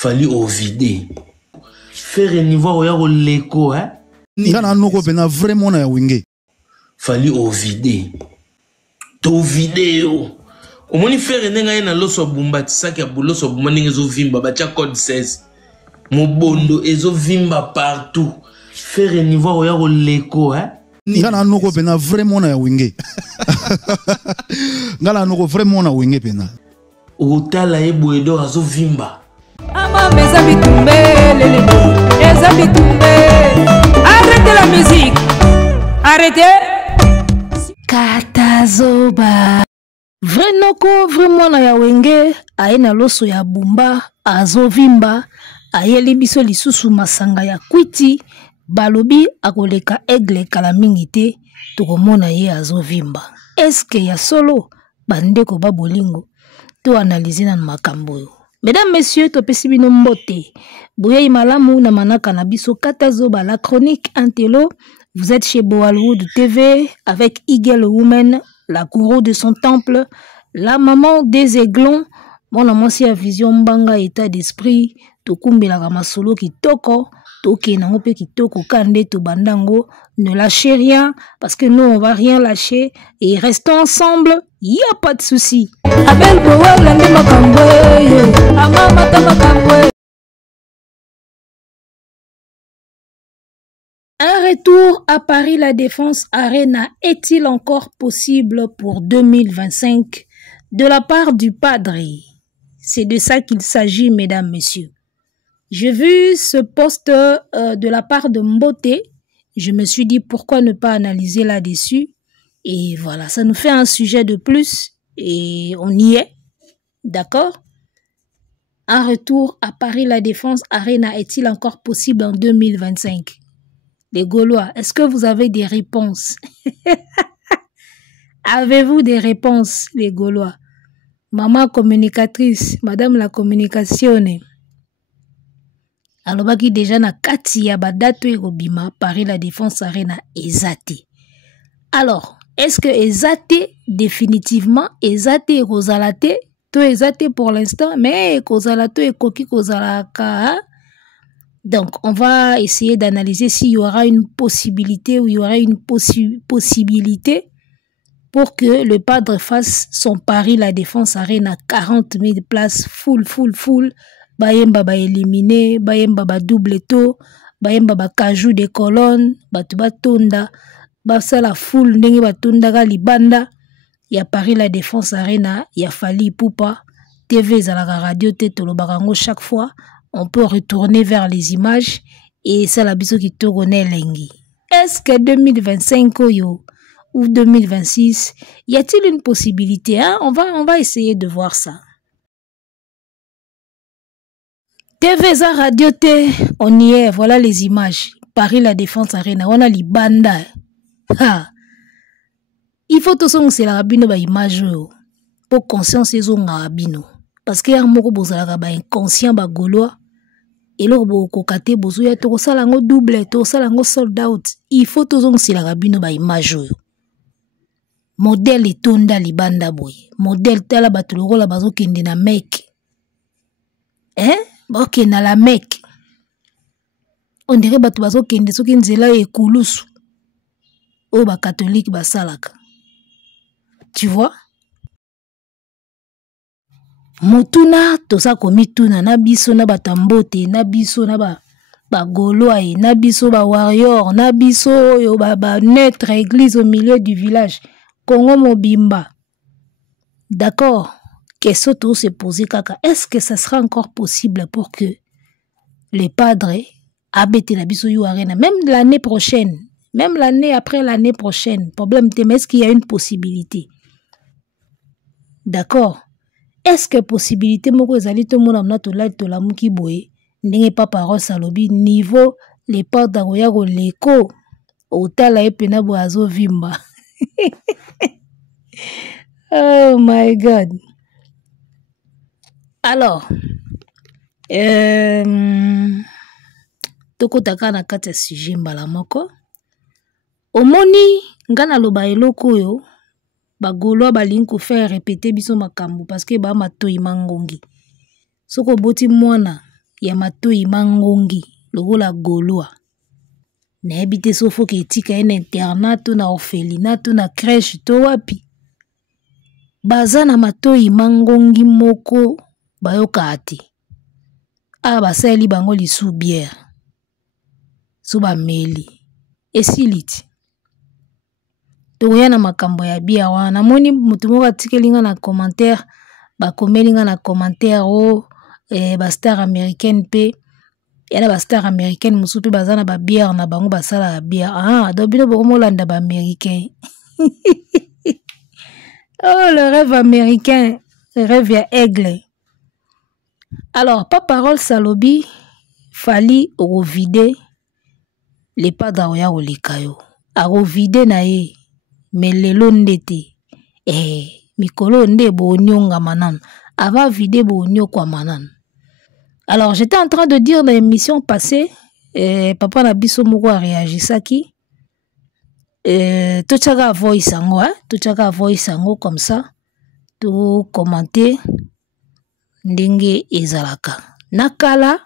Fali au vide. Faire niveau ya leko hein. Ngana noko pena vraiment na wingé. Fali au vide. To vidéo. Omoni faire nenga na loso bumbati saki ya buloso bumani ezo vimba ba cha code 16. Mobondo ezo vimba partout. Faire niveau ya leko hein. Ngana noko pena vraiment na wingé. Ngana noko vraiment na wingé pena. Utala ebo edo azo vimba. Ama meza bitumbe lele. Meza bitumbe. Arrêtez la musique. Arrêtez. Katazoba. Vrenoko vraiment na ya wenge aena loso ya bumba azo vimba ayeli biso lisusu masanga ya kwiti balobi akoleka aigle kala mingi te tokomona ye azo vimba. Eske ya solo bandeko babolingo to analyser na makambo yo. Mesdames, messieurs, topesi bino mbote. Boye malamu na manaka na biso Katazoba, la chronique Intello. Vous êtes chez Boalwood TV avec Eagle Woman, la gourou de son temple, la maman des aiglons. Mon amour si a vision mbanga état d'esprit. Tokumbela ramasolo kitoko. Toke na ngope kitoko kande to bandango. Ne lâchez rien parce que nous on va rien lâcher et restons ensemble. Y a pas de souci. Abel Boal lande makambwe. Amama makambwe. Un retour à Paris La Défense Arena est-il encore possible pour 2025 de la part du Padre? C'est de ça qu'il s'agit, mesdames, messieurs. J'ai vu ce post de la part de Mbote. Je me suis dit pourquoi ne pas analyser là-dessus. Et voilà, ça nous fait un sujet de plus et on y est. D'accord? Un retour à Paris La Défense Arena est-il encore possible en 2025? Les Gaulois, est-ce que vous avez des réponses? Avez-vous des réponses, les Gaulois? Maman communicatrice, madame la communication. Alobaki déjà na kati ya badato ekobima Paris La Défense Arena ezate. Alors, est-ce que ezate définitivement ezate ekozalate? To ezate pour l'instant, mais ekozalato ekoki kozalaka. Donc, on va essayer d'analyser s'il y aura une possibilité ou il y aura une possibilité pour que le Padre fasse son Paris La Défense Arena 40 000 places full. Bayemba ba éliminé, bayemba ba double taux, bayemba ba cajou des colonnes, batu batonda, basala full ndenge batonda ga libanda. Ya Paris La Défense Arena, ya Fali Poupa, TV zalaka radio te tolobakango chaque fois. On peut retourner vers les images et c'est la biso qui tourne lengi. Est-ce que 2025 ou 2026, y a-t-il une possibilité hein? On va essayer de voir ça. TV za radio te, on y est, voilà les images. Paris La Défense Arena, on a libanda. Ha. Il faut tout ça c'est la rabino ba image pour conscience ils ont rabino. Parce que y a moko bozalaka ba inconscient ba gaulois. Et là boko kate bozo ya to sala ngo double to sala ngo sold out. Il faut tout ça c'est la rabino ba image. Modèle etonda libanda boy. Modèle tala batuloko la bazo kende na mec. Hein? Ok, na la Mecque. On dirait batu bazo kende soki nzela ekulusu. O ba catholique ba salaka. Tu vois? Motuna tosa komituna na biso na batambote na biso na ba Gaulois na biso ba warrior na biso yo ba naître église au milieu du village. Congo mobimba. D'accord? Question tout se poser kaka. Est-ce que ça sera encore possible pour que les padres abete la biso yu arena même l'année prochaine, même l'année après l'année prochaine? Problème mais est-ce qu'il y a une possibilité? D'accord? Est-ce que possibilité moko ezali to mona na to la to la muki boye ndenge papa Rosa lobi niveau les padres goya go leko otala epena bo azo vimba. Oh my God. Alors, toko taka na kati ya sujet mbala moko. Omoni ngana loba eloko yo ba Gaulois balingi ko faire répéter biso makambo parce que ba matoi mangongi. Soko boti mwana ya matoi mangongi lokola golwa nayebi te so foke etika ene internat to na orphelinat to na crèche to wapi baza na matoi mangongi moko bayoka ate basali bango lisu bière so bameli esiliti tokoya na makambo ya bia wana namoni mutu moko atikelinga na commentaire bakomelinga na commentaire ba star américaine pe yana ba star américaine musu pe bazana ba bière na bango basala ya bière donc bino bokomolanda ba américain oh le rêve américain le rêve ya aigle. Alors pas parole salobi fali ovide les padres oya olekayo arovide na ye melelo ndete mikolo nde bonionga manan ava vide bonio kwa manan. Alors j'étais en train de dire dans l'émission passée papa na biso moko a réagi saki tochaka voice ango tochaka voice ango comme ça to commenter ndenge ezalaka nakala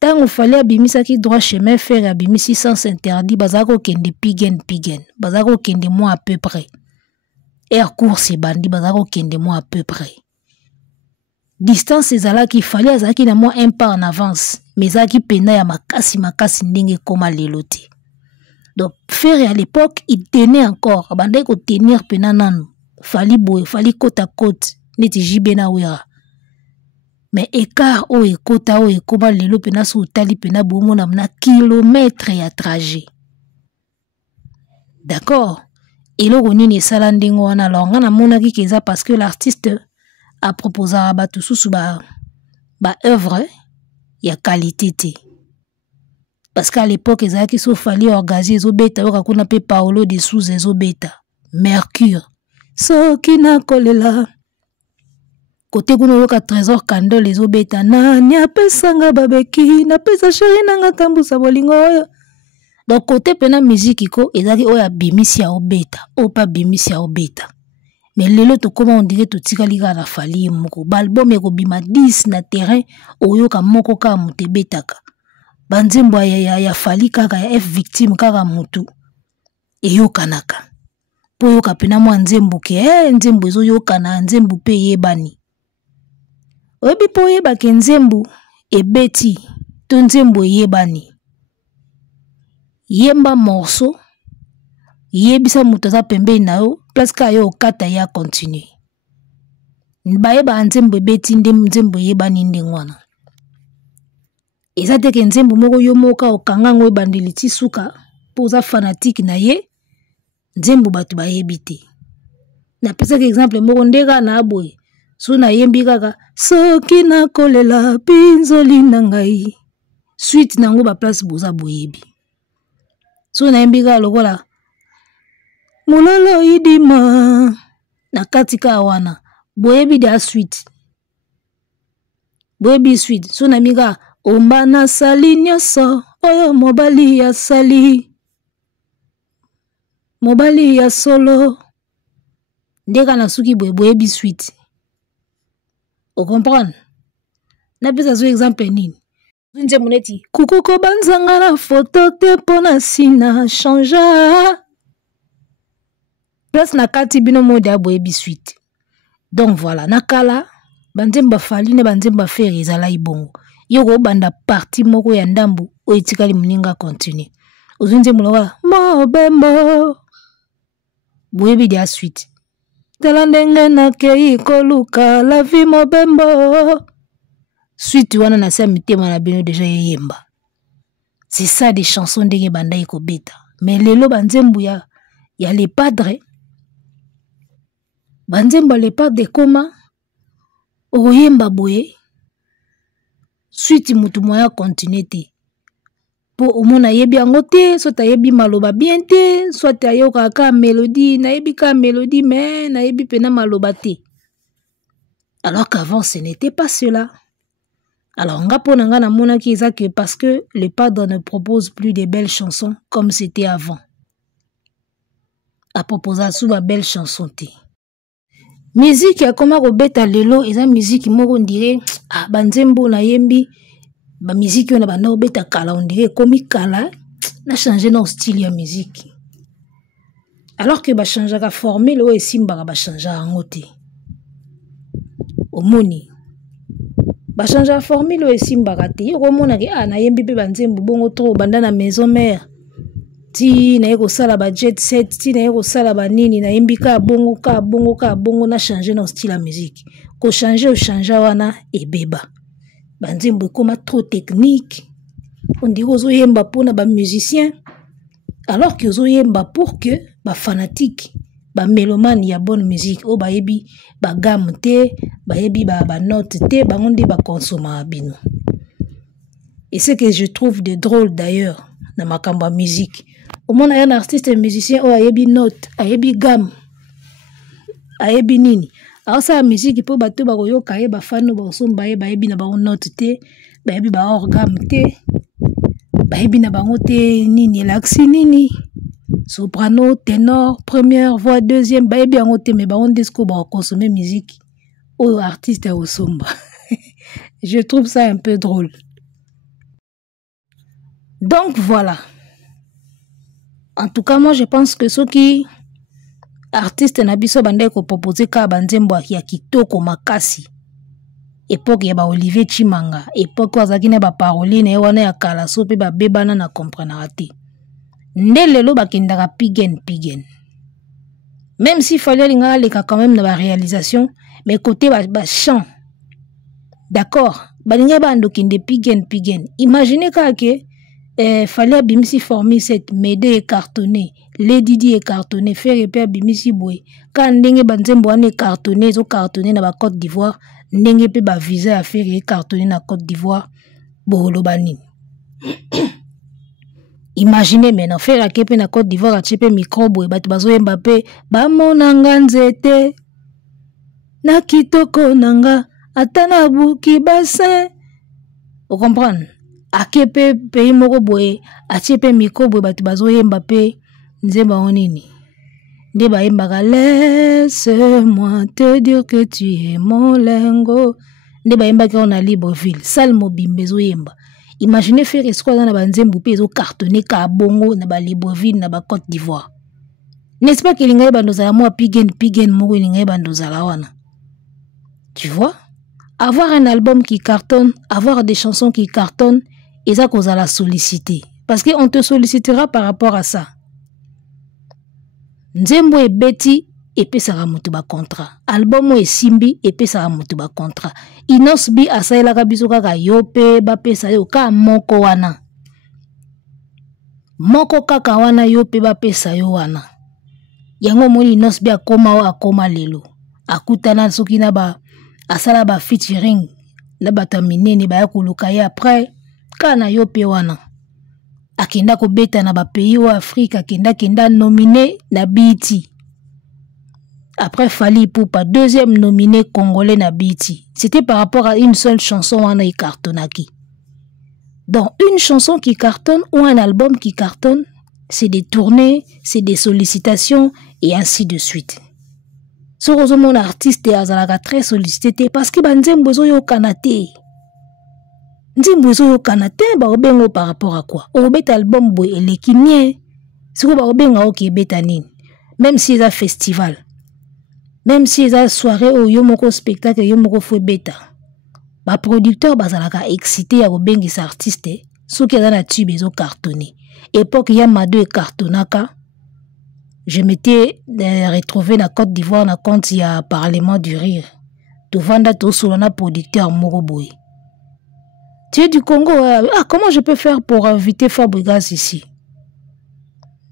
tango fallait abimisaki droit chemin fer abimisi sens interdit bazako kende pigen bazako kende moi à peu près air course bandi bazako kende moi à peu près distance ezalaki fallait azaki na moi un pas en avance mais ezalaki pena ya makasi ndenge koma lelote. Donc fer à l'époque il tenait encore bandai ko tenir pena nanu fali boy fali côte à côte neti jibena wera. Mais écart o ekota o ekoma lelo pena so tali pena bomo na kilomètre ya trajet. D'accord? Et le nini sala ndengo wana alors ngana monaki keza parce que l'artiste a proposé à batu susu ba œuvre ya qualité te. Parce qu'à l'époque ezaki so fali organiser zo beta o kakuna pe Paolo de Souza zo beta. Mercure. Soki na kolela côté kuna yoka trésor candle les obeta nani apesanga babeki na pesa chéri nanga tambusa bolingo oyo. Donc côté pena musique ko ezaki oya bimisi ya obeta o pa bimisi ya obeta. Mais lelo to comment on dirait to tikalika na fali moko balbum eko bima 10 na terrain oyoka moko ka mutebetaka banzembo ya fali kaka ya F victime kaka mutu eyokanaka po yoka pena mwa nzembo ke nzembo ezo yokana nzembo pe yebani. Oyebi po yeba ke nzembo ebeti to nzembo yebani yemba morceau yebisa mutu aza pembeni na yo place ka yo okata ya continue bayeba nzembo ebeti nzembo yebani ndengwana eza te ke nzembo moko yo moka okanga ngo ebandeli ti suka po oza fanatique na ye nzembo batu bayebi te. Na pesa ke exemple moko ndeka na aboye so na yembi kaka soki na kolela pinzoli na ngai suite nango ba place boza boyebi so na yembi kaka lokola mulolo idima na katika wana boyebi da suite boyebi suite so na mika omba na sali nyoso oyo mobali ya solo ndeka na suki boyebi suite. Vous comprenez? Na pesa zo exemple nini? Nje moneti kukuko banzanga na photo te pona sina changea. Place na kati bino mode aboyebi suite. Donc voilà, nakala banzemba fali ne banzemba faire ezala ibongo. Yoko banda parti moko ya ndambu o etikali muninga continue. Ozunze muloka mobembo. Boyebi dia suite. Talandenge na kei koluka la vie mobembo. Suite wana na sa mitema na bino déjà yemba. C'est ça des chansons ndenge banda iko beta. Mais lelo banzembu ya les padres. Banzembu les padres koma oyemba boye. Suite mutu moya continue te. Po omona yebi yango te, soit yebi maloba bien te, soit ayoka ka mélodie, na yebi ka mélodie mais na yebi pena maloba te. Alors qu'avant ce n'était pas cela. Alors nga pona nga na mona ki eza que parce que le padre ne propose plus de belles chansons comme c'était avant. A proposer sous ba belle chanson te. Musique ya koma ko beta lelo eza musique moko ndire banzembo na yembi ba musique on a banda obeta kala on dirait comme kala na changer nos style ya musique alors que ba changer la formule o esimba ba changer en te omoni ba changer la formule o esimba te yo mona ke na yembi pe banzembu bongo trop banda na maison mère ti na yeko sala ba jet set ti na yeko sala ba nini na yembi ka bongo na changer nos style ya musique ko changer o changer wana ebeba banzembo koma trop technique on dit ozo yemba pona ba musicien alors que ozo yemba pour que ba fanatique ba mélomane ya bonne musique o ba yebi ba gamme te ba yebi ba note te ba ngondi ba consommer bino. Et ce que je trouve de drôle d'ailleurs na makambo ya musique au moins un artiste et musicien o ayebi note ayebi gamme ayebi nini alors ça la musique pour bato ba koyoka ye ba fano ba somba ye ba yebi na ba note te ba yebi ba organe te ba yebi na bango te nini laxi nini soprano ténor première voix deuxième ba yebi yango te mais ba on disco ba consommer musique au artiste au somba. Je trouve ça un peu drôle. Donc voilà. En tout cas moi je pense que ceux qui artiste na biso bande ko proposer ka banzembo ya kitoko makasi époque ya ba Olivier Chimanga époque wazaki na ba Paroline wana ya kala so pe ba bebana na comprendre te ndelelo bakendaka pigen même s'il fallait linga leka quand même na ba réalisation mais côté ba chant d'accord balinga ba ndokinde pigen imaginez que fallait bimisi former cette médée cartonné Lady Di est cartonné faire épée bimisi boy quand ndenge banzembo ane cartonné zo cartonné na ba Côte d'Ivoire ndenge pe ba visa à faire cartonné na Côte d'Ivoire bolo bani. Imaginez maintenant faire akepe na Côte d'Ivoire a chepe micro boy batu bazo Mbappé ba monanga nzete na kitoko nanga atana buki bassin. Vous comprenez? Akepe pays moko boye achepe micro boye batu bazo Mbappé nzemba onini nde ba yembaka laisse-moi te dire que tu es mon lingot nde ba yembaki on a Libreville Salmo Bimbezo yemba. Imaginez faire escroc na banzembu pe zo cartonner ka bongo na ba Libreville na ba Côte d'Ivoire. N'est-ce pas que lingaye bandozala moi pigen moko lingaye bandozala wana. Tu vois? Avoir un album qui cartonne, avoir des chansons qui cartonnent, et ça cause à la solliciter. Parce qu'on te sollicitera par rapport à ça. Nzembo e beti et puis ça ramoute ba contrat. Album e simbi et puis ça ramoute ba contrat. Inos bi asaila kabiso kaka yope ba pesa yo ka moko wana. Moko kaka wana yope ba pesa yo wana. Yango moni inos bi akoma lelo. Akutana soki na ba asala ba featuring na bata minene ba yakuluka ye après kana yope wana. Akenda ko beta na ba pays au Afrique kenda nominé na BET. Après Fally Ipupa deuxième nominé congolais na BET. C'était par rapport à une seule chanson wana i cartonnaki. Donc une chanson qui cartonne ou un album qui cartonne, c'est des tournées, c'est des sollicitations et ainsi de suite. Ce que mon artiste est très sollicité parce que banzembo zo yo kanate. Nzimbo zo yo kanate ba obengo par rapport à quoi? Obet album boy elekinye. Ce que ba obenga ok beta nini. Même si c'est un festival. Même si c'est une soirée ou yomoko spectacle yomoko fwe beta. Ba producteur bazalaka excité ya obengi sa artiste. Ce qui est na tube zo cartonné. Époque ya Mado e cartonaka. Je m'étais retrouvé dans Côte d'Ivoire dans compte il y a Parlement du Rire. Tu vends tout sur un producteur Moroboy. Tu es du Congo. Comment je peux faire pour inviter Fabregas ici?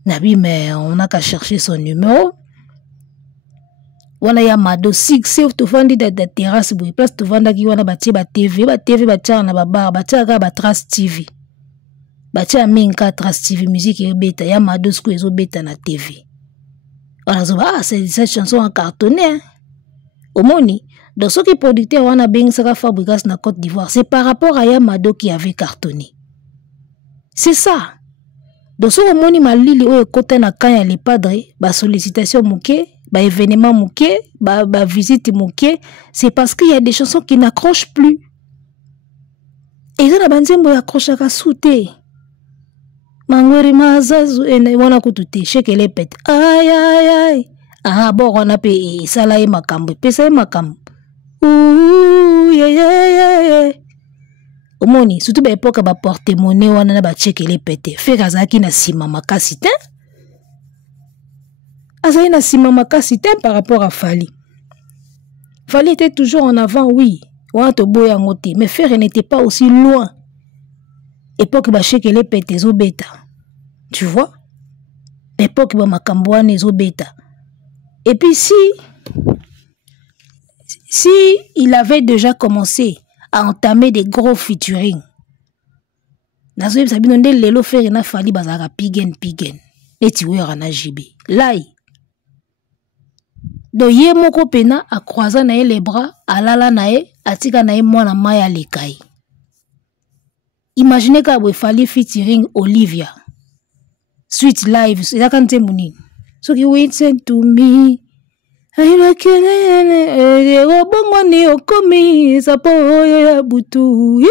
Nabi, mais on n'a qu'à chercher son numéro. On a Mado Six, tu vends des terrasses, place tu vends qui wana bâti ba TV bâti na ba bar, bâti ba Trace TV. Bâti minka Trace TV musique et bêta ya Mado skou ezo bêta na TV. Ah, c'est cette chanson en cartonné. Au moni, dans ce qui producteur on a bien ça Fabregas na Côte d'Ivoire, c'est par rapport à Yamado qui avait cartonné. C'est ça. Dans ce moni malili o côté na kanya les padres, ba sollicitation mouké, ba événement mouké, ba visite mouké, c'est parce qu'il y a des chansons qui n'accrochent plus. eza na banzembo ya kroshaka sute mangweri mazazu ene wana kutute shekele pete ay ay ay aha bo wana pe sala ye makambo pesa ye makambo ye omoni surtout ba époque ba porte monnaie wana na ba shekele pete faire azaki na sima makasi te azaki na sima makasi te par rapport à Fally. Fally était toujours en avant, oui. Mais Ferré n'était pas aussi loin. Époque baché que les pétés au bêta. Tu vois? Époque makamboane au bêta. Et puis si il avait déjà commencé à entamer des gros featuring. Nazo sabino nde lelo Ferré na Fally bazaka pigen. Et tu vois na JB. Là donc ye moko pena a croisé na les bras alala na ye atika na ye mwana maya lekai. Imaginez ka bo Fally featuring Olivia. Sweet live eza kante munini. So ki listen to me. I like it. Bongo ni okomi sapo ya butu.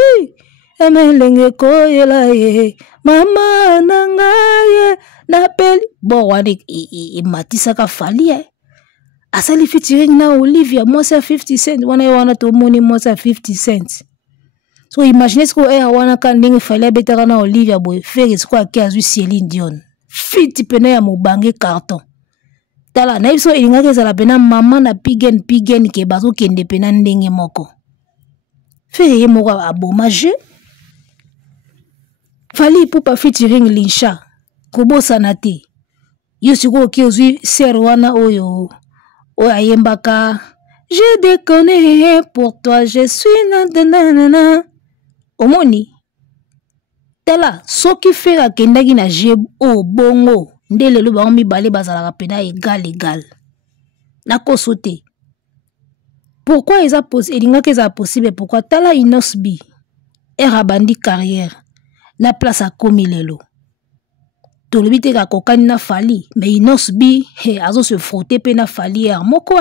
Emelenge koyela ye. Mama nanga ye na peli. Bon wadi matisa ka Fally asali featuring na Olivia, moi c'est 50 cents. Wana to money, moi c'est 50 cents. So imaginez ce qu'on wana kan ndenge Fally betaka na Olivia boy faire ce quoi ki azu Céline Dion. Fit pena ya mobange carton. Tala na biso elinga ke zala pena mama na pigen ke bazo kende pena ndenge moko. Faire ye moko abomage. Fally pour pas featuring Linsha. Kobo sanate. Yo siko ki ozu ser wana oyo. Oh ayembaka, je déconne pour toi, je suis nanana. Omoni. Tela, so qui fait la kendagi na jeb o bongo, ndele lo ba mi balé bazala pena égal. Na kosote. Pourquoi ils a possible, elinga que ça possible, pourquoi tala inosbi, era bandi carrière, na place à komi lelo. Tolobite ka kokani na Fally mais inosbi azo se frotter pe na Fally moko.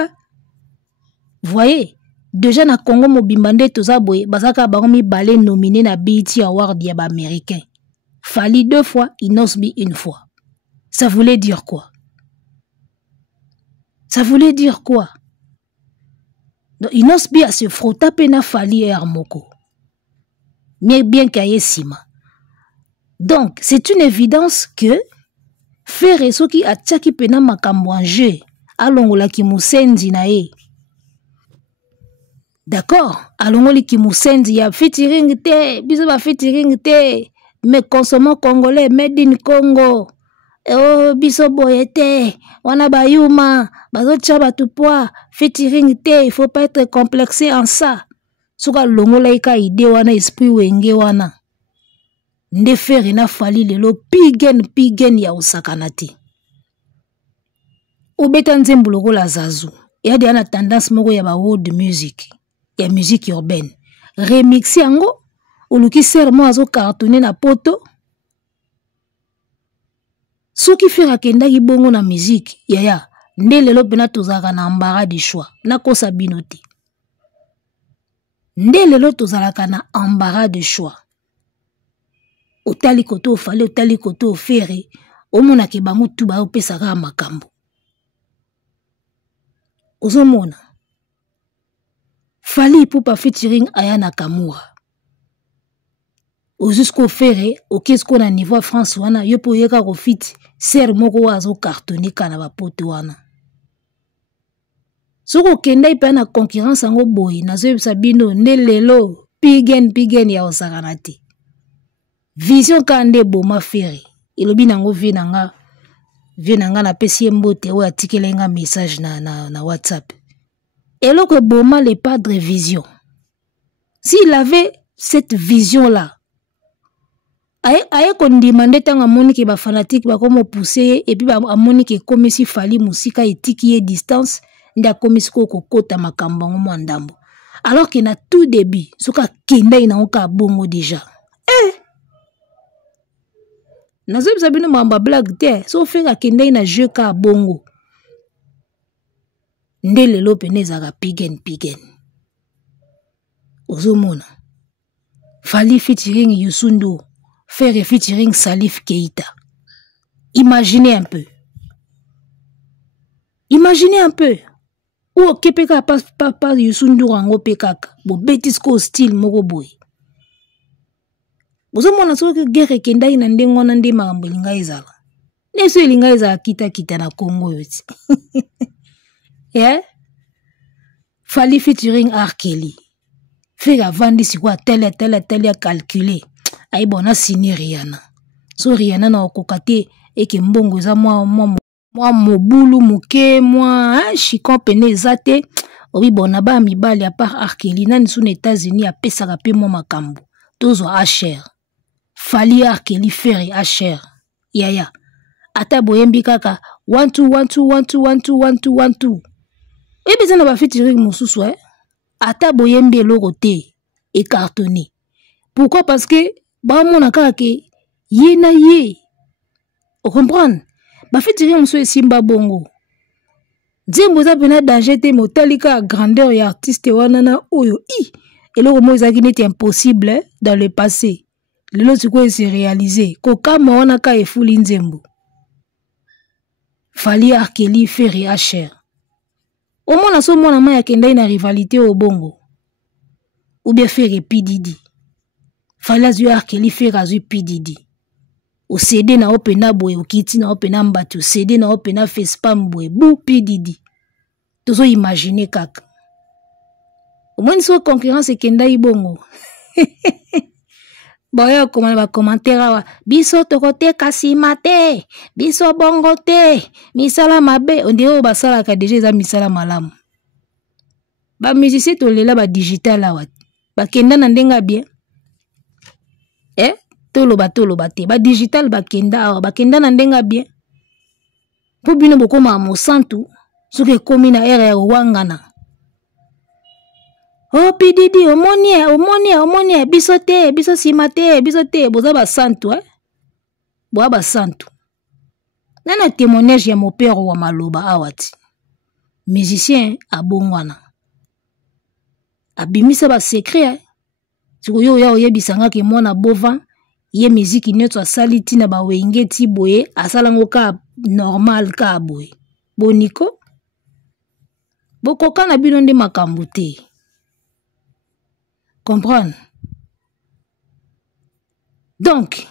Voyez déjà na Congo mobimbande toza boye bazaka bango mi balé nominé na BET Award ya ba américain. Fally 2 fois, inosbi 1 fois. Ça voulait dire quoi? Ça voulait dire quoi? Donc inosbi a se frotter pe na Fally moko. Mais bien kaye sima. Donc, c'est une évidence que Ferré soki atchaki pena makambo en jeu alongola ki musenzi na ye. D'accord? Alongoli ki musenzi ya featuring te, biso ba featuring te, mais consommons congolais made in Congo. Oh biso boye te, wana ba yuma, bazo tchaba tu poa, featuring te, il faut pas être complexé en ça. Soka longola ika idée wana esprit wenge wana. Nde Ferré na Fally lelo pigen ya usakanati. Obeta nzembo lokola zazu. Ya de ana tendance moko ya ba world music, ya musique urbaine. Remix yango oluki sermo azo cartonner na poto. Soki Ferré kendaki bongo na musique, yaya, nde lelo pena tozaka na embarras du choix. Na kosa binote. Nde lelo tozalaka na embarras de choix. Otali koto Fally, otali koto Ferré, omona ke bango tu ba opesaka makambo. Ozomona. Fally pour pas featuring Aya Nakamura. Jusqu'au Ferré, okesko na niveau France wana, yo po yeka ko fit, ser moko azo cartonné kana ba poto wana. Soko kenda ipa na concurrence ango boy, na zo sabino ne lelo, pigen ya osakanati. Vision kande boma Ferré. Ilobi nango vie nanga na pesi mbote ou atikele nga message na WhatsApp. Eloko boma le padre vision. S'il avait cette vision là, aye kon demande tanga moni ke ba fanatique ba komo pousser et puis ba moni ke comme si Fally musika etiki ye distance nda comme si ko kota makambo ngo ndambo. Alors que na tout début, soka kenda ina oka bongo déjà. Nazo bisabino mamba blague te, so fera kende na jeu ka bongo. Nde lelo pene zaka pigen. Ozomona. Fally featuring Youssou N'Dour, Ferry featuring Salif Keita. Imaginez un peu. Imaginez un peu. Ou ok peka pas Youssou N'Dour ango pekaka. Bo betis ko style moko boy. Bozo mona so ke guerre kenda ina ndengo na nde makambo linga ezala. Neso linga ezala kita na Congo yoti. Yeah? Fally featuring R. Kelly. Fera vandi si kwa tele calculer. Ayi bona sini Rihanna. So Rihanna na okokate eke mbongo za mwa mobulu muke mwa chikon pene zate. Obi bona ba mibali à part R. Kelly nani sous États-Unis a pesaka pe mwa makambo. Tozo Asher. Fally R. Kelly Ferry Asher. Yaya. Ata boyembi kaka 1 2. Et bien, on va faire tirer mon sous ata boyembe loko te et cartonné. Pourquoi? Parce que bah mon akaka ke ye na ye. On comprend? Bah fait tirer mon sous simba bongo. Zembo za pena danger te motalika grandeur et artiste wanana oyo i. Et le romo ezaki n'était impossible dans le passé. Le lot c'est quoi s'est réalisé. Koka mawana ka e fuli nzembo. Fally R. Kelly Ferry Asher. Au moins, so mona maya kenda ina rivalité au bongo. Ou bien faire P. Diddy. Fally R. Kelly faire azu P. Diddy. Ou CD na opena boy, ou kiti na opena mbatu, CD na opena facepalm boy, bou P. Diddy. Tozo imaginer kaka. Au moins, so concurrence kenda ibongo. Boyo komana ba commentaire wa biso tokote kasima te biso bongo te misala mabe on dirait basala ka déjà za misala malamu ba musicien to lela ba digital la wat ba kenda na ndenga bien toloba te ba digital ba kenda na ndenga bien po bino bokoma mo santu soke komi na ere ya wangana. Oh P. Diddy, omonie, biso simate, biso te, boza ba santu, boa ba santu. Nana témoignage ya mon père wa maloba awati. Musicien abongwana. Abimisa ba secret, Siko yo ya oyebisanga ke mwana bova, ye musique nyonso asali tina ba wenge ti boye, asalango ka normal ka boye. Boniko? Bokoka na bino nde makambo te. Comprendre? Donc,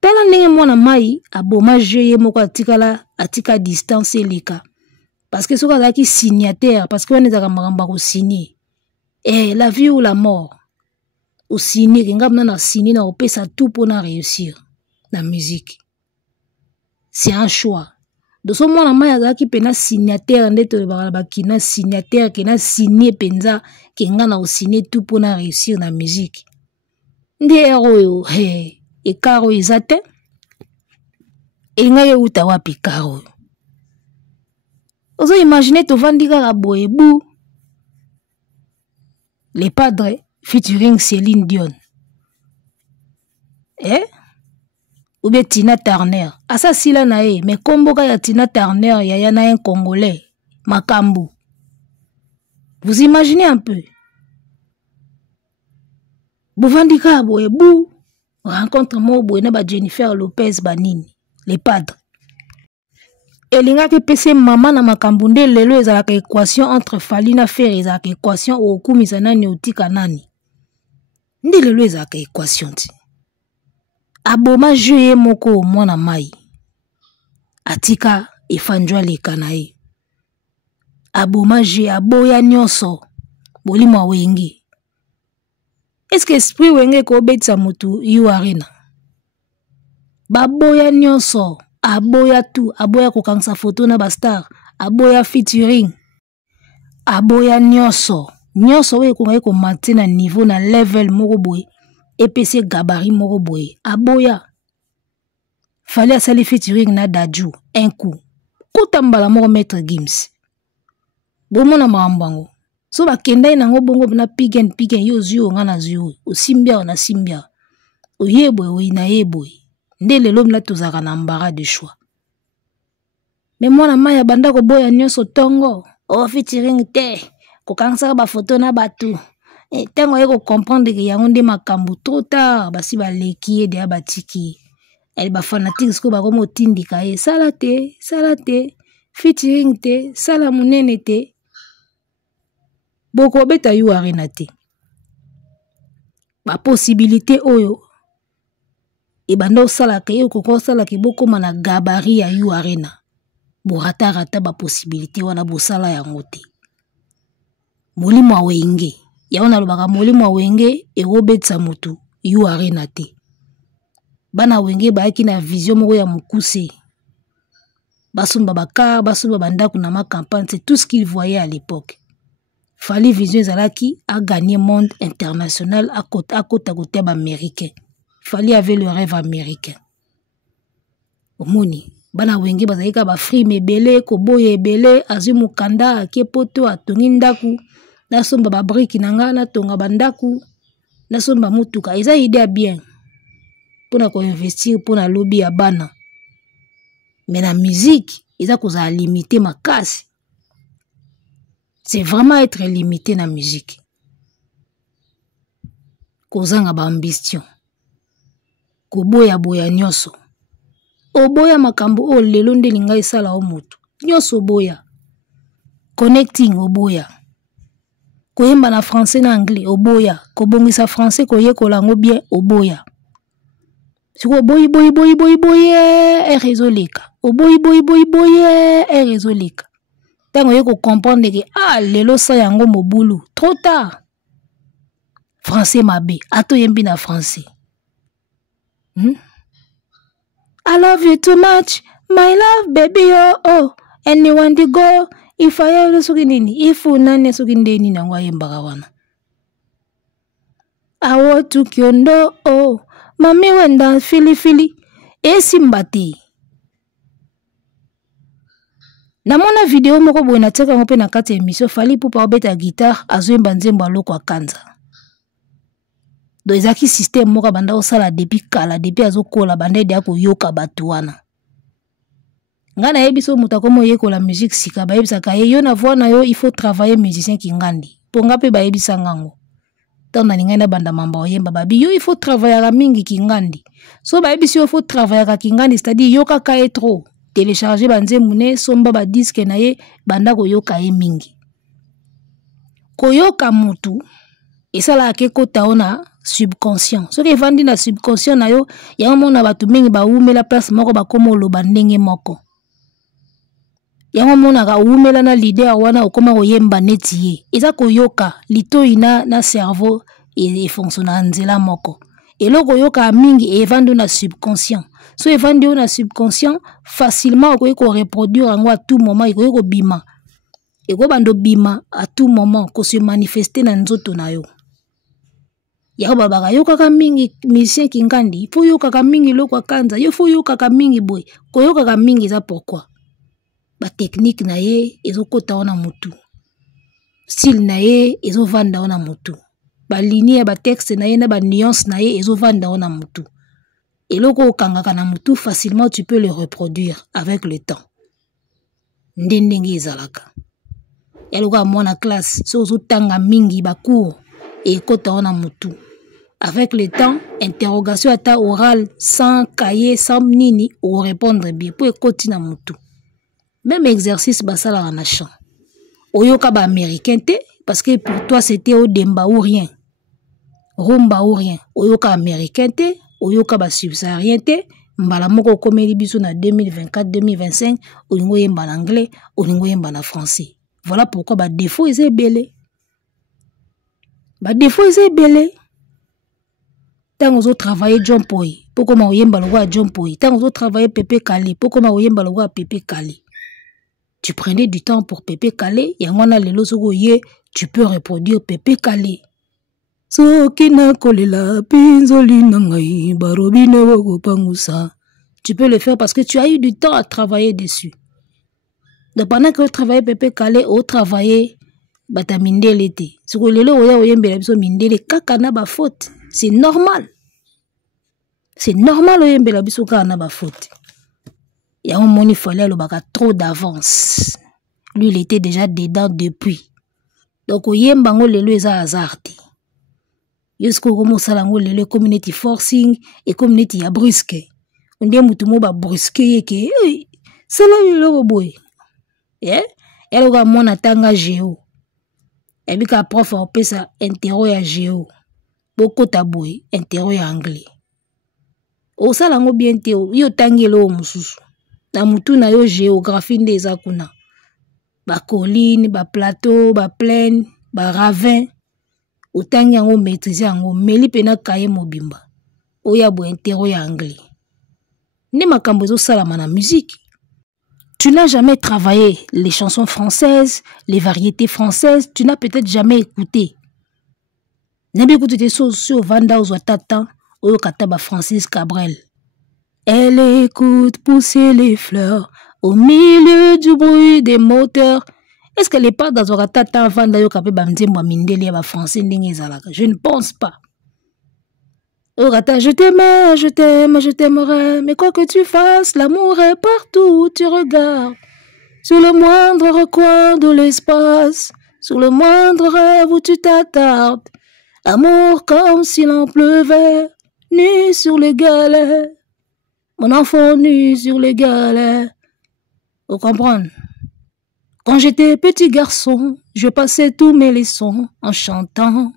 tala ndenge mwana mai aboma jeu moko atika distance eleka. Parce que soka zaki signataire, parce que on est à makambo ko signer. La vie ou la mort. Au signer, ngam na signer na opesa tout pour na réussir la musique. C'est un choix. De ce moment mai azaki pena signataire ndeto ba kina signataire kena signer penza kenga na signer tout pour na réussir la musique. Ndero e karo izate enga uta wapi karo. Ozo imaginer to vandika ka boyebu. Les Padres featuring Céline Dion. Ou bien Tina Turner. Asa sila na mais komboka ya Tina Turner ya na un Congolais. Makambu. Vous imaginez un peu. Bouvandika boye bou. Rencontre mo boye na ba Jennifer Lopez banini. Les Padres. Elinga ke pese mama na makambu nde lelo ezalaka équation entre Fally na Ferry ezalaka équation okumisa nani otika nani. Nde lelo ezalaka équation ti. Aboma jeu moko mwana mai. Atika efanjwa leka na ye. Aboma jeu aboya nyonso. Bolimo wenge. Est-ce que esprit wenge ko betsa mutu yu arena? Baboya nyonso. Aboya tout. Aboya kokangsa photo na bastar. Aboya featuring. Aboya nyonso. Nyonso we ko mate na niveau na level moko boy. EPC gabarit moko boye. Aboya. Fallait asali featuring na Dadju. Un coup. Kutambala moko Maître Gims. Bomona maambango. So ba kenda na ngo bongo na pigen yo zio ngana zio. O simbia na simbia. O yeboy o ina yeboy. Nde lelo mla tozaka na mbara de choix. Mais mwana maya banda ko boya nyonso tongo. O featuring te. Ko kansaka ba photo na batu. Tango yeko comprendre que yango nde makambo trop tard basi baleki ye de batiki. Elle ba fanatique sko ba komo tindika ye salate featuring te sala munene te. Boko beta yu arena te. Ba possibilité oyo e bando sala ke yo ko sala ke boko mana gabarit ya yu arena. Bo rata ba possibilité wana bo sala yango te. Molimo awenge yaona lobaka molimo awenge e robetsa mutu yu arena te. Bana wenge baaki na vision moko ya mukuse. Basumba bakar, basumba bandaku na ma campagne, c'est tout ce qu'il voyait à l'époque. Fallait vision zalaki a gagné monde international à côté américain. Fallait avait le rêve américain. Omoni bana wenge bazalika ba free mebele ko boye ebele azimu kanda akepoto atongi ndaku na somba ba brique nanga na tonga bandaku na somba mutuka eza idée bien pour ko investir pour na lobby ya bana. Mais la musique eza koza limité makasi. C'est vraiment être limité na musique. Kozanga ba ambition. Koboya boya nyoso. Oboya makambo o lelo nde linga esala o mutu. Nyoso boya. Connecting oboya. Koyemba na français na anglais oboya. Kobongisa français koyekola ngo bien oboya. Siko boy rezoleka. Boy rezoleka. Tango yeko comprendre que lelo sa yango mobulu trop tard. Français mabe ato yembi na français. I love you too much, my love baby oh. Anyone to go if I ever suginini if unane sugindeni na ngwa yembaka wana. Awo tukyondo oh. Mami wenda fili esimbati. Namona video moko boye na teka ngope na kati emission fali pupa obeta guitare azoyemba nzembo aloko akanza. Do ezaki système moko banda osala depuis kala depuis azokola banda ede akoyoka batu wana. Nga na yebiso muta komo yekola musique sika ba yebisaka yo na voix na yo il faut travailler musicien kingandi. Ponga pe ba yebisa ngango. Tanda ningana banda mamba oyemba babi yo il faut travailler à mingi kingandi. So ba yebisi il faut travailler à kingandi c'est-à-dire yoka ka trop. Télécharger banze mune somba ba disque na ye banda ko yoka ye mingi. Koyoka mutu esala akeko taona subconscient. So ke vandi na subconscient na yo ya mona batu mingi ba umela place moko ba komo loba ndenge moko. Ya mona ga umela na leader wana okoma koyemba neti ye. Eza koyoka lito ina na cerveau e fonctionne nzela moko. Eloko yoka mingi e vandi na subconscient. So evandi na subconscient facilement ko reproduire en à tout moment et ko bima. Et ko bando bima à tout moment ko se manifester na nzoto na yo. Ya baba yo kaka mingi musicien kingandi, fo yo kaka mingi loko kanza, yo fo yo kaka mingi boy. Ko yo kaka mingi za pourquoi? Ba technique na ye ezo kota ona mutu. Style na ye ezo vanda ona mutu. Ba ligne ba texte na ye na ba nuance na ye ezo vanda ona mutu. Et loko kangaka na mutu facilement tu peux le reproduire avec le temps. Ndendenge ezalaka. Ya loko amona classe so zo tanga mingi ba cours et kota ona mutu. Avec le temps, interrogation à ta orale sans cahier, sans nini ou répondre bien pour écouter na mutu. Même exercice basala na chant. Oyoka ba américain te parce que pour toi c'était au demba ou rien. Rumba ou rien. Oyoka américain te oyoka ba subsaharien te mbala moko komeli biso na 2024 2025 olingo yemba na anglais olingo yemba na français. Voilà pourquoi ba défaut est belé. Ba défaut est belé. Tant ozo travailler John Poy pourquoi ma oyemba lo wa John Poy. Tant ozo travailler Pepe Kale pourquoi ma oyemba lo wa Pepe Kale. Tu prenais du temps pour Pepe Kale yangona lelo soko ye tu peux reproduire Pepe Kale. Sokina kolela pinzoli nangai barobine woko pangusa. Tu peux le faire parce que tu as eu du temps à travailler dessus. Donc pendant que tu travailles Pepe Kale, au travailler bata mindele te. Soko lelo oya oyembela biso mindele kaka na ba faute. C'est normal. C'est normal oyembela biso kaka na ba faute. Ya un moni fallait le baka trop d'avance. Lui il était déjà dedans depuis. Donc oyemba ngo lelo eza hasard. Yosko komo salango le community forcing et community ya brusque. Onde mutu mo ba brusque yeke. Sala lelo boy. Elle va mona tanga géo. Et puis ka prof a pesa intero ya géo. Boko taboy intero ya anglais. O salango bien te yo tangelo mususu. Na mutu na yo géographie ndeza kuna. Ba colline, ba plateau, ba plaine, ba ravin. Otangi yango maîtriser yango meli pena kaye mobimba. Oya bo intero ya anglais. Ne makambo zo salama na musique. Tu n'as jamais travaillé les chansons françaises, les variétés françaises, tu n'as peut-être jamais écouté. N'aimez écouter des choses sur Vanda ou Tata ou Kataba Francis Cabrel. Elle écoute pousser les fleurs au milieu du bruit des moteurs. Est-ce qu'elle n'est pas dans un Tata Vanda ou Kataba Mindeli à Français Ndingezalaka? Je ne pense pas. Je t'aimais, je t'aime, je t'aimerai, mais quoi que tu fasses, l'amour est partout où tu regardes. Sur le moindre recoin de l'espace, sur le moindre rêve où tu t'attardes. Amour comme s'il en pleuvait, nu sur les galets. Mon enfant nu sur les galets. Vous comprenez? Quand j'étais petit garçon, je passais tous mes leçons en chantant.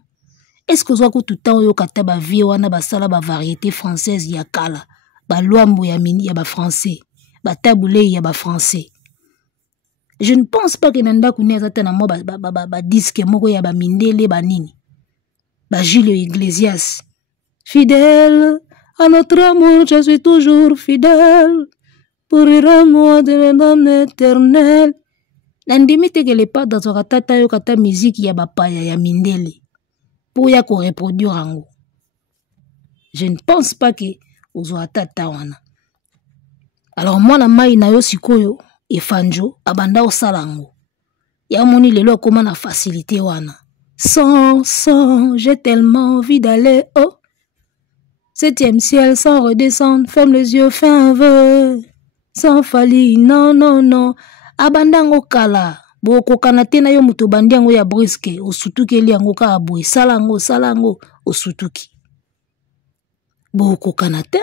Est-ce que vous avez tout le temps yo kataba vie wana basala ba variété française ya kala ba luambo ya mini ya ba français ba taboulé ya ba français? Je ne pense pas que nanda kuneza tena mo ba disque moko ya ba mindele ba nini ba Julio Iglesias. Fidèle à notre amour, je suis toujours fidèle pour un mot de l'homme éternel. Nandimite que les pas dans un tata yo kata musique ya ba paya ya mindele. Pour ya ko reproduire ango. Je ne pense pas que ozo tata wana. Alors moi na mai na yo sikoyo e fanjo abanda o salango. Ya moni lelo comment na facilité wana. Sans, j'ai tellement envie d'aller au 7e ciel sans redescendre, ferme les yeux, fais un vœu. Sans fali, non. Abandango kala. Boko kanate na yo muto bandiango ya briske osutuki eli yango ka aboy salango osutuki boko kanate.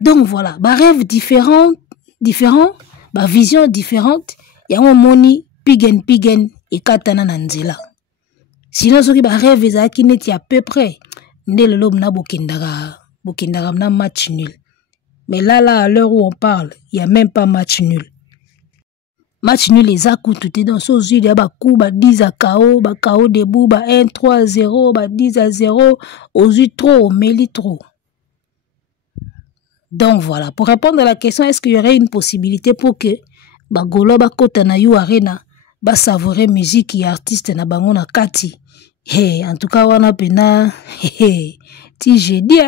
Donc voilà, ba rêve différent, ba vision différente yango moni pigen et katana na nzela. Sinon soki ba rêve ezaki neti à peu près ndele lob na bokendaka na match nul. Mais là à l'heure où on parle, il y a même pas match nul. Match nul les a coûté dans ce jeu, il y a coup, 10 à KO, KO debout, 1-3-0, 10-0, aux yeux trop, mêli trop. Donc voilà, pour répondre à la question, est-ce qu'il y aurait une possibilité pour que Golo Bakota na yu arena ba savourer musique et artiste na bango na kati? Hey, en tout cas, wana pena, ti jeudi,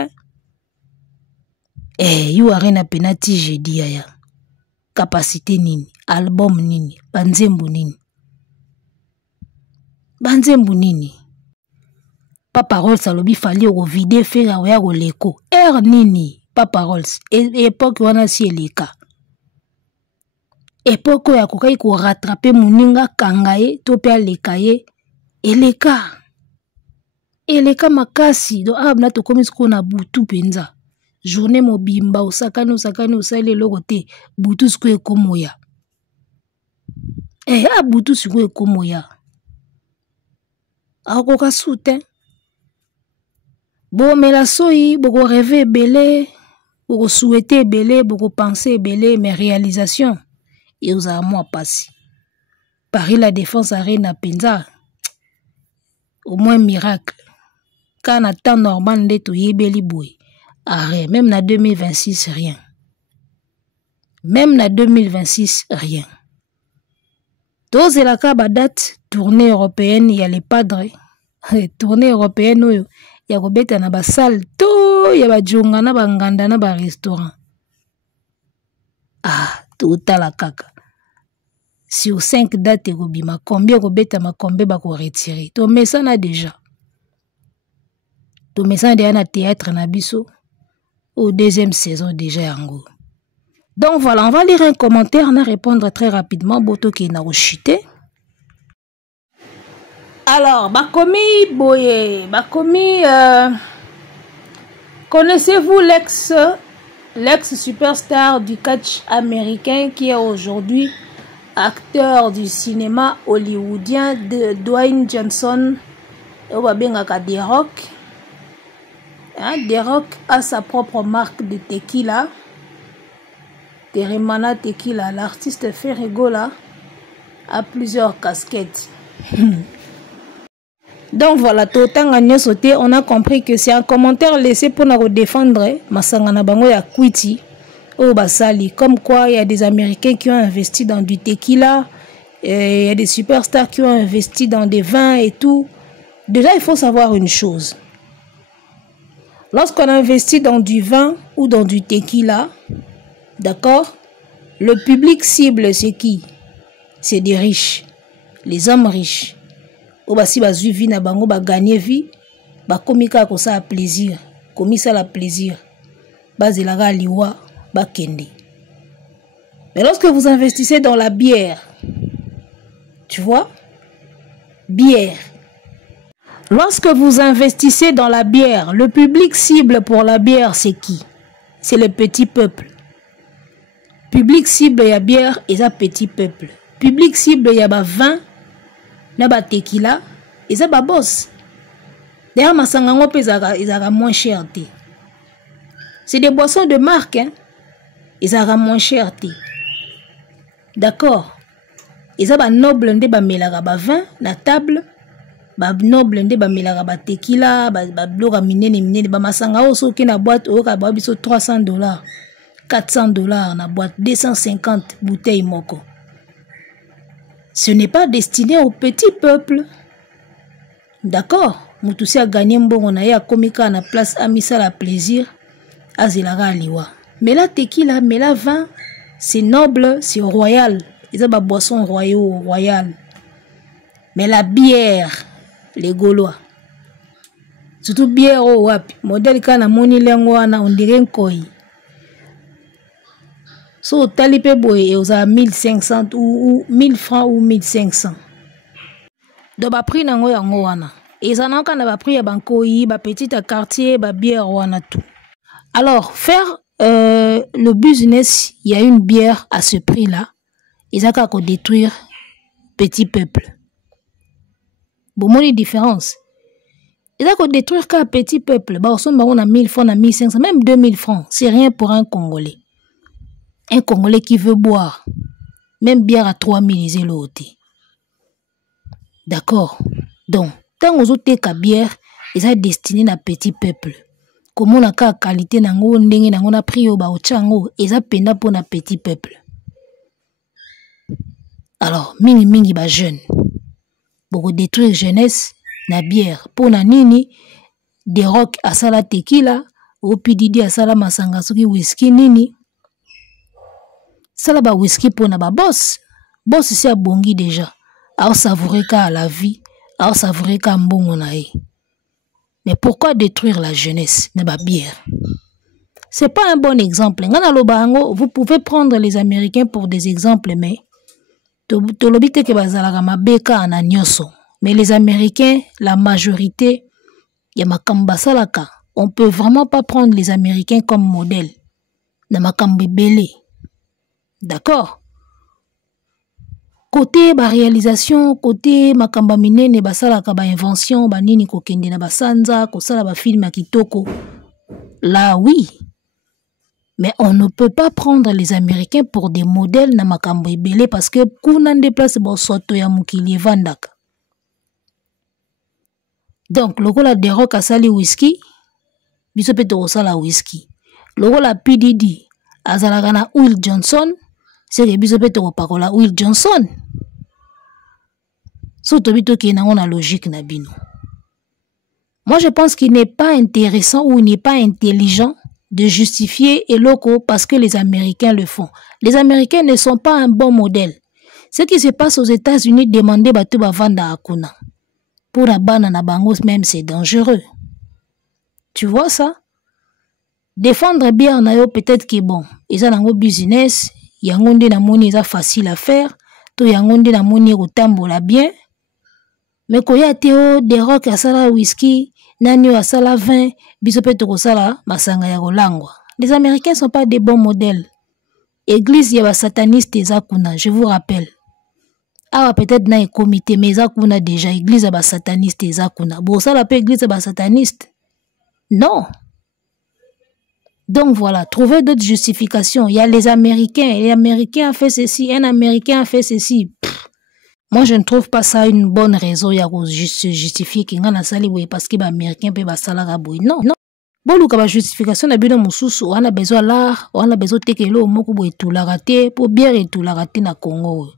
yu arena pena ti jeudi ya. Capacité nini, album nini, banzembo nini. Pas parole salobi fali au vide faire oya go leko. Nini, pas parole. Époque wana si eleka. Époque ya kokai ko rattraper muninga kangaye to pe alekaye eleka makasi do abna to komis ko na butu penza. Journée mobimba osakani osali loko te butu siko ekomoya. Butu siko ekomoya. Akoka soute. Bo mela soi, boko rêver belé, boko souhaiter belé, boko penser belé, mais réalisation et aux moi passi. Paris la défense arena penza. Au moins miracle. Quand à temps normal de to yebeli boy. Arrête, même na 2026, rien. Même na 2026, rien. Dose la kaba date, tournée européenne, il y a les padres. Tournée européenne, il y a robeta na ba salle, il y a ba djonga na ba nganda na ba restaurant. Tout à la kaka. Sur 5 dates, ma combien robeta ma combien ba ko retirer. To mais ça na déjà. To mais ça déjà na théâtre na biso. Au deuxième saison déjà en gros. Donc voilà, on va lire un commentaire, on va répondre très rapidement. Boto qui n'a chuté. Alors, Bakomi Boye, Bakomi, connaissez-vous l'ex-superstar du catch américain qui est aujourd'hui acteur du cinéma hollywoodien de Dwayne Johnson, The Rock. The Rock a sa propre marque de tequila, Teremana Tequila. L'artiste Ferregola a plusieurs casquettes. Donc voilà, on a compris que c'est un commentaire laissé pour nous défendre Masangana Bango ya Kwiti au Basali. Comme quoi, il y a des Américains qui ont investi dans du tequila, il y a des superstars qui ont investi dans des vins et tout. Déjà, il faut savoir une chose. Lorsqu'on investit dans du vin ou dans du tequila, d'accord, le public cible, c'est qui? C'est des riches, les hommes riches. Ou basi bazui vie na bango ba gagner vie, ba komika ko ça plaisir, komisa la plaisir. Bazelaga liwa ba kende. Mais lorsque vous investissez dans la bière, tu vois, bière. Lorsque vous investissez dans la bière, le public cible pour la bière, c'est qui? C'est le petit peuple. Public cible ya bière et ça petit peuple. Public cible ya ba vin, na ba tequila, et ça ba boss. D'ailleurs, masangango pezaka moins cher. C'est des boissons de marque, hein. Ils sont moins cher. D'accord. Et ça ba noble nde ba melaga ba vin na table. Ba noble nde ba melaga ba tequila, ba bloga minene ba masanga oso ki na boîte o ka ba biso $300, $400 na boîte, 250 bouteilles moko. Ce n'est pas destiné au petit peuple. D'accord? Moutousi a gagné mbongo na ya komika na place amisa la plaisir azelaga liwa. Mais la tequila, mais la vin, c'est noble, c'est royal. Ils ont des boissons royales. Mais la bière, les Gaulois. Surtout bière au wapi. Modèle kana moni lengwana on dirait un koi. So talipe boy et aux 1500 ou 1000 francs ou 1500. Donc ba prix nango yango wana. Et ça n'a pas prix à bankoi, ba petit quartier, ba bière wana tout. Alors faire le business, il y a une bière à ce prix-là. Ils ont qu'à détruire petit peuple. Bon, mon différence. Ils ont qu'à détruire qu'un petit peuple. Bah, on a 1000 francs, on a 1500, même 2000 francs. C'est rien pour un Congolais. Un Congolais qui veut boire. Même bière à 3000, ils ont l'autre. D'accord. Donc, tant aux autres qu'à bière, ils sont destinés à petit peuple. Comme on a qu'à qualité nango ndenge nango na prix au ba ochango, ils ont pena pour na petit peuple. Alors, mingi ba jeune. Pour détruire jeunesse, na bière. Pour na nini, The Rock asala tequila, ou PDD asala masanga soki whisky nini. Sala ba whisky pour na ba boss. Boss c'est a bongi déjà. A savourer ka la vie, a savourer ka mbongo na e. Mais pourquoi détruire la jeunesse na ba bière? C'est pas un bon exemple. Ngana lobango, vous pouvez prendre les Américains pour des exemples, mais mais les Américains, la majorité, on peut vraiment pas prendre les Américains comme modèle. D'accord? Côté ba réalisation, côté makamba minene basalaka ba invention, ba nini kokende na basanza, kosala ba film kitoko. Là oui. Mais on ne peut pas prendre les Américains pour des modèles na makambo ebele parce que kuna déplace bo soto ya mukili vandaka. Donc lokola The Rock asali whisky, biso pe to sala whisky. Lokola PDD azalaka na Will Johnson, c'est que biso pe to pakola Will Johnson. So to bito ki na ona logique na bino. Moi je pense qu'il n'est pas intéressant ou il n'est pas intelligent de justifier et locaux parce que les Américains le font. Les Américains ne sont pas un bon modèle. Ce qui se passe aux États-Unis, demander batu ba vanda akuna. Pour la banane à bangos même, c'est dangereux. Tu vois ça? Défendre bien en ayo peut-être que bon. Ils ont un business, yangonde na moni est facile à faire, to yangonde na moni otambola bien. Mais koya teo de rock asala whisky, nani asala vin, biso pe tokosala masanga ya kolangwa. Les Américains sont pas des bons modèles. Église yaba sataniste eza kuna, je vous rappelle. Ah peut-être na comité mais eza kuna déjà église yaba sataniste eza kuna. Bon ça la pe église yaba sataniste. Non. Donc voilà, trouver d'autres justifications. Il y a les Américains ont fait ceci, un Américain a fait ceci. Pff. Moi, je ne trouve pas ça une bonne raison. Il y a se justifier qu'il y a un sali parce que les Américains peuvent salaire boy. Non, non. Bon, la justification n'a bien moussous, on a besoin l'art, on a besoin de tekelo, moko boy tout la raté pour bien et tout la raté na Congo.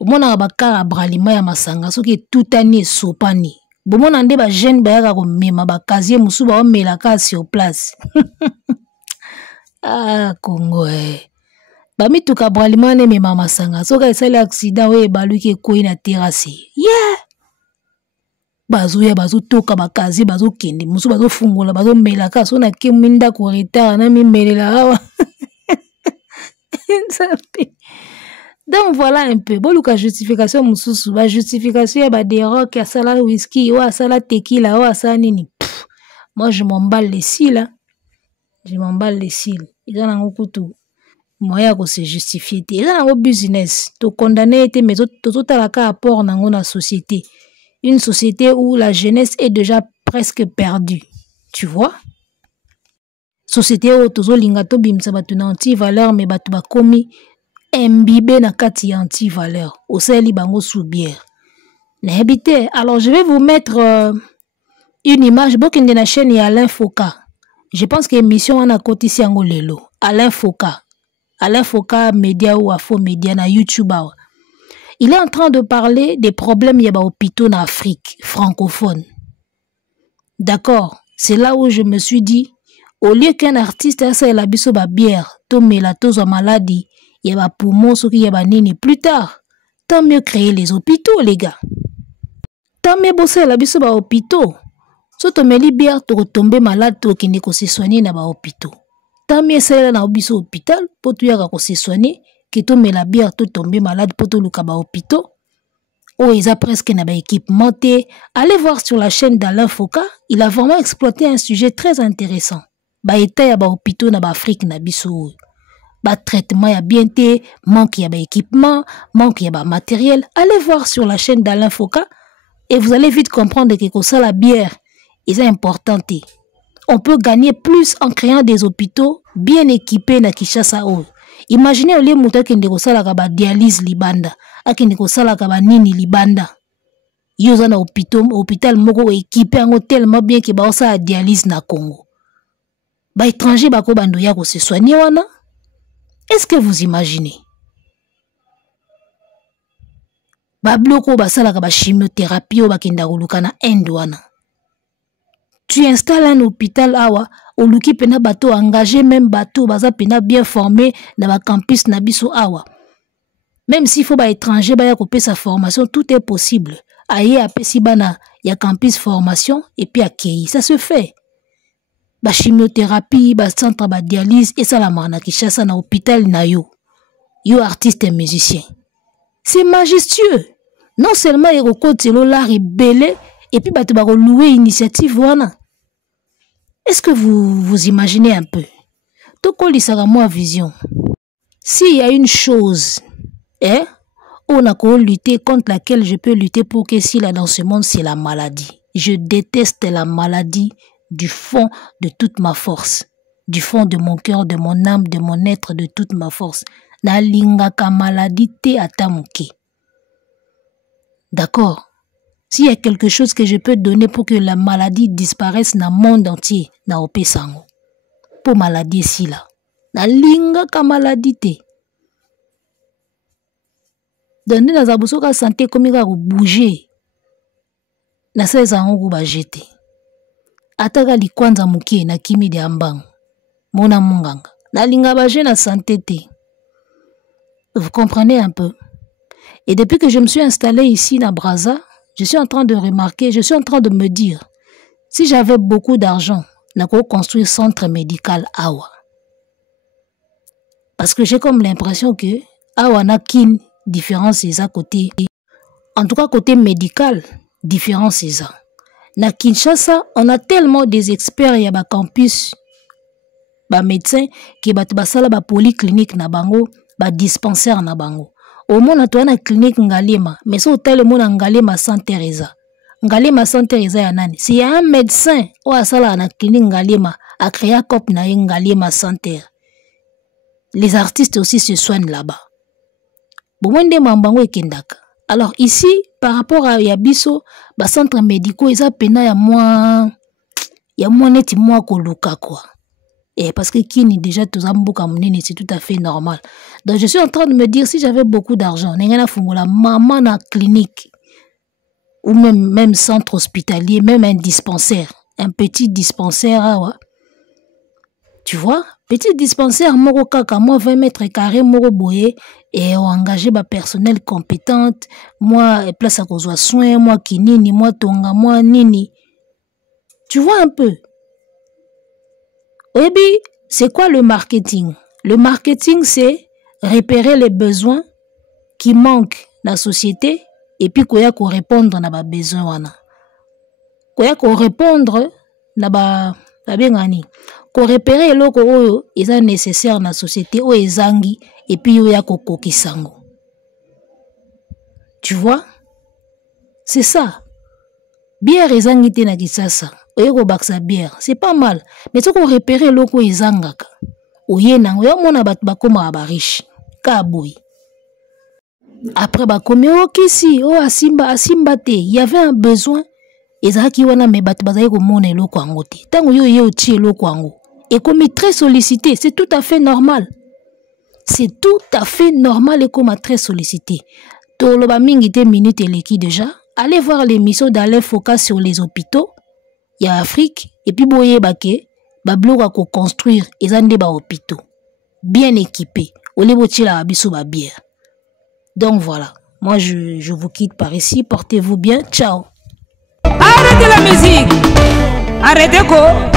Au moins on a bakara bralima ya masanga, so qui tout année sopani. Bon, on a des ba jeune ba ya ko mema ba casier moussou ba o melaka sur place. Ah Congo bami tuka bralima ne mema masanga, so ka esali accident we baluki ko na terrasse. Yeah. Bazo ya bazo toka bakazi bazo kende musu bazo fungola bazo melaka so na kiminda ko retard na mi melela awa. Donc voilà un peu boluka justification mususu ba justification ya ba de rock asala whisky ou asala tequila ou asala nini. Moi je m'emballe les cils là. Je m'emballe les cils. Ils ont un couteau. Moyen ko se justifier. Ils ont un business. To condamner te mais to talaka apport nango na société. Une société où la jeunesse est déjà presque perdue. Tu vois? Société où tozo lingato bimsa batu na anti-valeur mais batu ba komi imbibé na kati anti-valeur. Oseli bango sous bière. N'habité. Alors je vais vous mettre une image. Bokende na chaîne ya Alain Foka. Je pense que l'émission en a côté si ango lelo. Alain Foka. Alain Foka média ou Afo média na YouTube. Il est en train de parler des problèmes yaba hôpitaux en Afrique francophone. D'accord, c'est là où je me suis dit au lieu qu'un artiste ait la biso ba bière, to mélatose maladie, yaba poumon soki yaba nini plus tard, tant mieux créer les hôpitaux les gars. Tant mieux bosser la biso ba hôpitaux. So to meli bière to tomber malade to kende ko se soigner na ba hôpitaux. Tant mieux ça na biso hôpital pour to yaka ko se soigner. Que to me la bière to tomber malade pour to luka ba hôpitaux. Oh, ils a presque na ba équipement. Allez voir sur la chaîne d'Alain Foka, il a vraiment exploité un sujet très intéressant. Ba état ya ba hôpitaux na ba Afrique na biso. Ba traitement ya bien té, manque ya ba équipement, manque ya ba matériel. Allez voir sur la chaîne d'Alain Foka et vous allez vite comprendre que ça la bière est importante. On peut gagner plus en créant des hôpitaux bien équipés na Kinshasa. Imaginez au lieu muta kende ko sala ka ba dialyse libanda, akende ko sala ka ba nini libanda. Yoza na hôpital moko équipé en tellement bien que ba sa dialyse na Congo. Ba étranger ba ko bando ya ko se soigner wana. Est-ce que vous imaginez? Ba bloko ba sala ka ba chimiothérapie o ba kenda ko lukana Inde wana. Tu installes un hôpital awa, au luki pena bateau engagé, même bateau, baza pena bien formé, dans ba campus nabiso awa. Même s'il faut ba étranger, ba ya couper sa formation, tout est possible. Aye a pesi bana, ya campus formation, et puis accueilli, ça se fait. Ba chimiothérapie, ba centre ba dialyse, et ça la marna Kinshasa na hôpital na yo. Yo artiste et musicien. C'est majestueux. Non seulement il recote l'art est belé, et puis, tu vas louer initiative, voilà. Est-ce que vous imaginez un peu? Tout ça moi vision. S'il y a une chose, on a qu'à lutter contre laquelle je peux lutter pour que s'il y a dans ce monde, c'est la maladie. Je déteste la maladie du fond de toute ma force. Du fond de mon cœur, de mon âme, de mon être, de toute ma force. Na lingaka maladie te atamuke. D'accord? S'il y a quelque chose que je peux donner pour que la maladie disparaisse dans le monde entier, na ope sango. Pour maladie si là. Na linga ka maladie te. Donner dans la boussoka santé comme il va bouger. Na sa zango ba jeter. Ataka li kwanza mukie na kimi de ambang. Mona munganga. Na linga ba na santé te. Vous comprenez un peu? Et depuis que je me suis installé ici na Brazza, je suis en train de remarquer, je suis en train de me dire, si j'avais beaucoup d'argent, je pourrais construire un centre médical Awa. Parce que j'ai comme l'impression que Awa n'a qu'une différence à côté. En tout cas, côté médical, différence est ça. Na Kinshasa, on a tellement des experts ya ba campus, ba médecins qui ba basala ba polyclinique na bango, ba dispensaire na bango. Au moins na toana clinique Ngalema, mais so tel monde Ngalema Sainte Teresa. Ngalema Sainte Teresa ya nani? C'est un médecin ou asala na clinique Ngalema a créé cop na Ngalema Sainte. Les artistes aussi se soignent là-bas. Bon monde mambango ekendaka. Alors ici, par rapport à Yabiso, ba centre médicaux, ils ont pena ya moins neti moins koluka quoi. Et parce que kini déjà tous ambuka munene, c'est tout à fait normal. Donc je suis en train de me dire si j'avais beaucoup d'argent, n'engana fungola maman na clinique ou même centre hospitalier, même un dispensaire, un petit dispensaire ouais. Tu vois, petit dispensaire moro kaka moi 20 mètres carrés moro boye et engager ba personnel compétente, moi place à cause soin, moi kinini, moi tonga, moi nini. Tu vois un peu. Et puis, c'est quoi le marketing? Le marketing, c'est repérer les besoins qui manquent dans la société et puis qu'on répondre à nos besoins. Qu'on répondre à nos qu'on repérer les choses qui sont nécessaires dans la société ou les angi et puis qu'on kisango. Tu vois? C'est ça. Bière les angi te na kisasa. Oyeko baksa bière, c'est pas mal. Mais ce qu'on repérer loko izangaka. Oyena, oyamona bat bakoma ba riche. Ka boy. Après bakome okisi, o asimba te. Il y avait un besoin. Ezaki wana me bat bazaye ko mona loko angote. Tango yo ye otie loko ango. Et comme très sollicité, c'est tout à fait normal. C'est tout à fait normal et comme très sollicité. Toloba mingi te minute eleki déjà. Allez voir l'émission d'Alain Focus sur les hôpitaux. Il y a Afrique et puis boye bake ba bloc à construire et zande ba hôpitaux bien équipés au lieu de la biso ba bière. Donc voilà, moi je vous quitte par ici, portez-vous bien, ciao. Arrêtez la musique, arrêtez quoi.